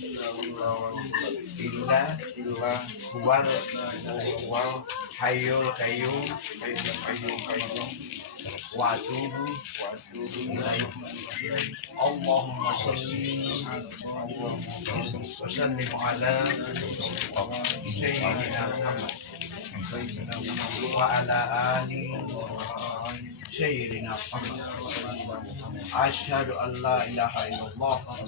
illa huwal hayyul qayyum wa atubu ilaihi. Allahumma shalli wa sallim ala sayyidina Muhammad wa ala ali sayyidina Muhammad. Asyhadu an la ilaha illallah wa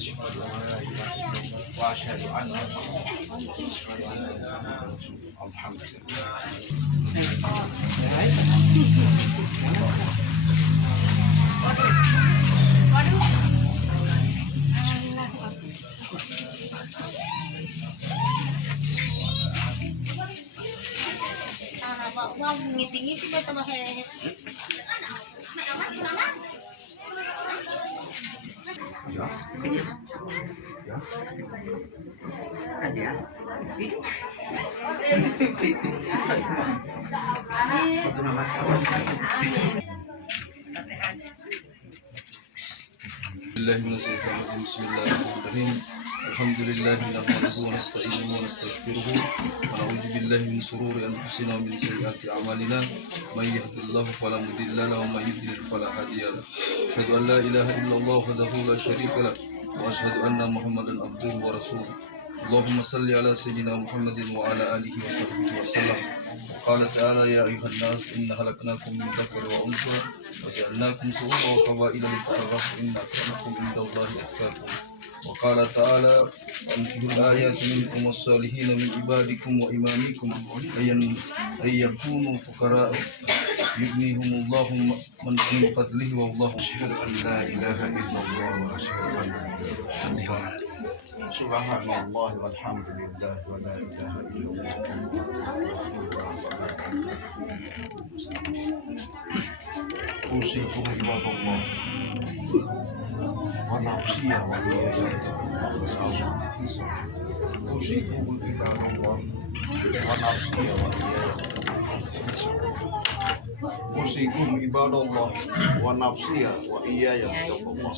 asyhadu anna alhamdulillah. Mau ngiti-ngiti ba tama hehe? Ya. Ya. Aja. Bismillahirrahmanirrahim. Alhamdulillah nahmaduhu wa nasta'inuhu wa nastaghfiruh wa na'udzu billahi min shururi anfusina wa min sayyiati a'malina may yahdihillahu fala mudilla lahu wa may yudlil fala hadiya lahu. Asyhadu an la ilaha illallah wahdahu la syarika lahu wa asyhadu anna Muhammadan abduhu wa rasuluh. Allahumma salli ala sayyidina Muhammadin wa ala alihi wa sahbihi wa sallam. Qala ta'ala ya ayyuhan nas inna khalaqnakum min dhakarin wa untha wa ja'alnakum shu'uban wa qabaila lita'arafu inna akramakum indallahi atqakum. وقال تعالى وأنكحوا الآيات منكم والصالحين من عبادكم وإمامكم أن يكونوا فقراء يغنيهم الله من فضله والله أشهد أن لا إله إلا الله وأشهد أن محمدا سبحان الله والحمد لله ولا إله إلا الله. أوصيكم عباد الله ونفسي أوصيكم عباد الله ونفسي أوصيكم عباد الله ونفسي وإياي بتقوى الله.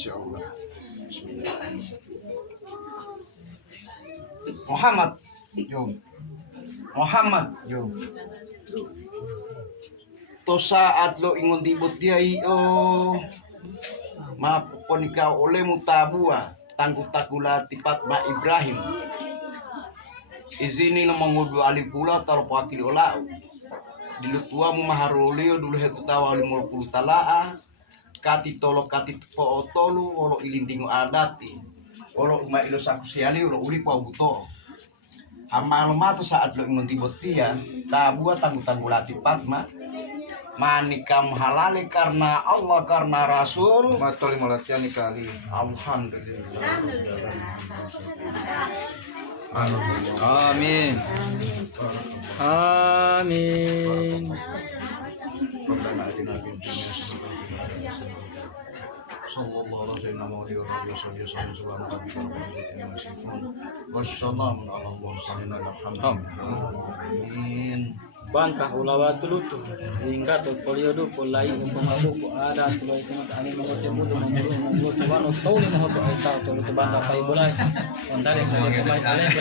Muhammad, Muhammad, to saat lo ingon tibot dia mapon ikaw oleh mutabua tangku takula tipat ma Ibrahim izini na mangudu alipula taro pakili olau dilutua mu maharulio dulu hetu tawa 50 talaa kati tolo kati po otolu olo ilindingo adati olo uma ilo sakusiali olo uli pa buto amal mato saat lo ingon tibot dia tabua tangku tanggulati patma manikam halali karena Allah karena Rasul matoli malatian kali. alhamdulillah. Amin. Amin. Rabbana atina fid dunya sallallahu alaihi wasallam subhanahu wassalamu ala mursalin alhamdulillah. Bangka ulawa tulutu hingga to periodo polai umpamabu ko ada tulay tinod ani mga temudo mga wano tawli mga to ay sa to banda kay bulay ondare kay kamay